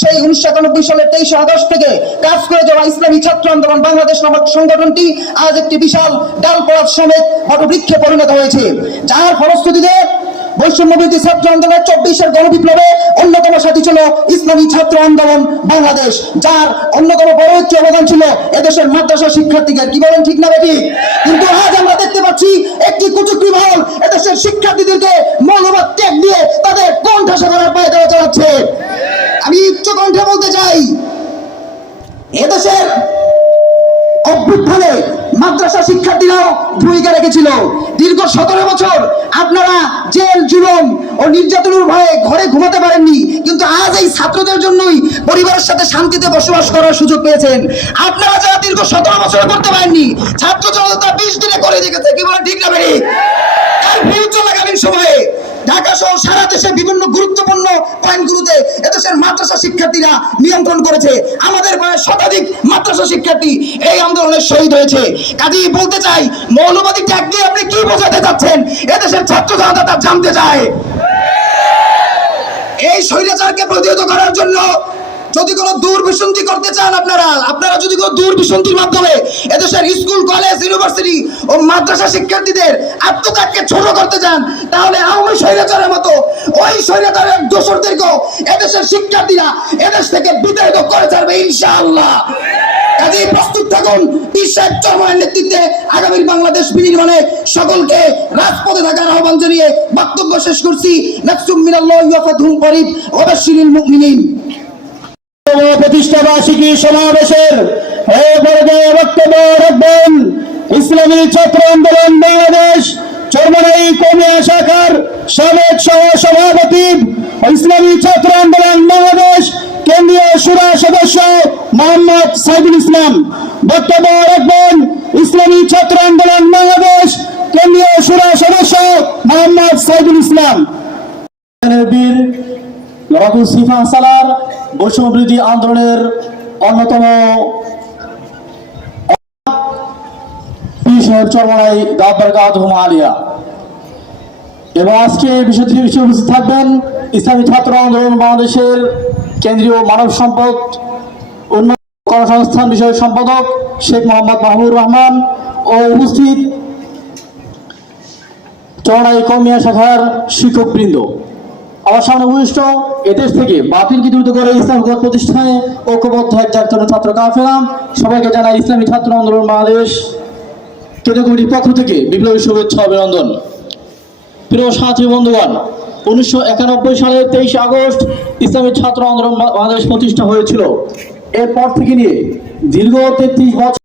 সেই উনিশশো একানব্বই সালের তেইশে আগস্ট থেকে কাজ করে যাওয়া ইসলামী ছাত্র আন্দোলন বাংলাদেশ নামক সংগঠনটি আজ একটি বিশাল ডালপড়ার সমেত বটবৃক্ষে পরিণত হয়েছে। যার ফলশ্রুতিতে বৈষম্যবিরোধী ছাত্র আন্দোলনের চব্বিশের গণবিপ্লবে অন্যতম সাথী ছিল ইসলামী ছাত্র আন্দোলন বাংলাদেশ, যার অন্যতম বড় একটি অবদান ছিল এদেশের মাদ্রাসা শিক্ষার্থীদের। কি বলেন ঠিক না বেটি কিন্তু আজ আমরা দেখতে পাচ্ছি এদেশের অভ্যুত্থানে মাদ্রাসা শিক্ষার্থীরাও ভূমিকা রেখেছিল। দীর্ঘ সতেরো বছর আপনারা জেল, জুলুম ও নির্যাতনের ভয়ে ঘরে ঘুমাতে পারেননি, কিন্তু আজ এই ছাত্রদের জন্যই পরিবারের সাথে শান্তিতে বসবাস করার সুযোগ পেয়েছেন। আপনারা যারা দীর্ঘ সতেরো বছর করতে পারেননি, ছাত্র জনতা বিশ দিনে করে দেখেছে কি বলে ঠিক না বেরি তার ফিউচার লাগামীন সময়ে। ঢাকা সহ সারা দেশে বিভিন্ন এদেশের মাদ্রাসা শিক্ষার্থীরা নিয়ন্ত্রণ করেছে। আমাদের শতাধিক মাদ্রাসা শিক্ষার্থী এই আন্দোলনে শহীদ হয়েছে। কাজেই বলতে চাই, মৌলবাদী ট্যাগ আপনি কি বোঝাতে চাচ্ছেন? এদেশের ছাত্র জনতা তা জানতে চায়। এই স্বৈরাচারকে প্রতিহত করার জন্য যদি কোনো দুর্বিসন্ধি করতে চান আপনারা আপনারা যদি কোনো দুর্বিসন্ধির মাধ্যমে এদেশের স্কুল, কলেজ, ইউনিভার্সিটি ও মাদ্রাসা শিক্ষার্থীদের আত্মত্যাগকে ছোট করতে চান, তাহলে আওয়ামী স্বৈরাচারের মতো ওই স্বৈরাচারের দোসরদেরকেও এদেশের শিক্ষার্থীরা এদেশ থেকে বিতাড়িত করে ছাড়বে ইনশাআল্লাহ। কাজেই প্রস্তুত থাকুন বিশ্বের চরমায়ের নেতৃত্বে আগামীর বাংলাদেশ বিনির্মাণে সকলকে রাজপথে থাকার আহ্বান জানিয়ে বক্তব্য শেষ করছি। নাকসুম মিনাল্লাহি ওয়া ফাতহুন করিব, ওয়া বাশশিরিল মুমিনিন। প্রতিষ্ঠা বার্ষিকী সমাবেশের এ পর্যায়ে বক্তব্য রাখবেন ইসলামী ছাত্র আন্দোলন বাংলাদেশ, চরমনাই কমিয়া শাখার সাবেক সহ সভাপতি ইসলামী ছাত্র আন্দোলন বাংলাদেশ, কেন্দ্রীয় সুরা সদস্য মোহাম্মদ সাইদুল ইসলাম। বক্তব্য রাখবেন ইসলামী ছাত্র আন্দোলন বাংলাদেশ, কেন্দ্রীয় সুরা সদস্য মোহাম্মদ সাইদুল ইসলাম। বীর রঘু সিফা সালার বৈষম্যবৃদ্ধি আন্দোলনের অন্যতম আলিয়া। এবং আজকে ইসলামী ছাত্র আন্দোলন বাংলাদেশের কেন্দ্রীয় মানব সম্পদ কর্মসংস্থান বিষয়ক সম্পাদক শেখ মোহাম্মদ রহমান ও উপস্থিত চরণাই কমিয়া শাখার শিক্ষকবৃন্দ। এদেশ থেকে দ্রুত করে ইসলাম গত প্রতিষ্ঠানে ঐক্যবদ্ধ এক ছাত্র কাফেরাম সবাইকে জানাই, ইসলামী ছাত্র আন্দোলন বাংলাদেশ। কেন্দ্রীয় কমিটির পক্ষ থেকে বিপ্লবী শুভেচ্ছা অভিনন্দন। প্রিয় সাথী বন্ধুগণ, উনিশশো একানব্বই সালের তেইশে আগস্ট ইসলামী ছাত্র আন্দোলন বাংলাদেশ প্রতিষ্ঠা হয়েছিল। এরপর থেকে নিয়ে দীর্ঘ তেত্রিশ বছর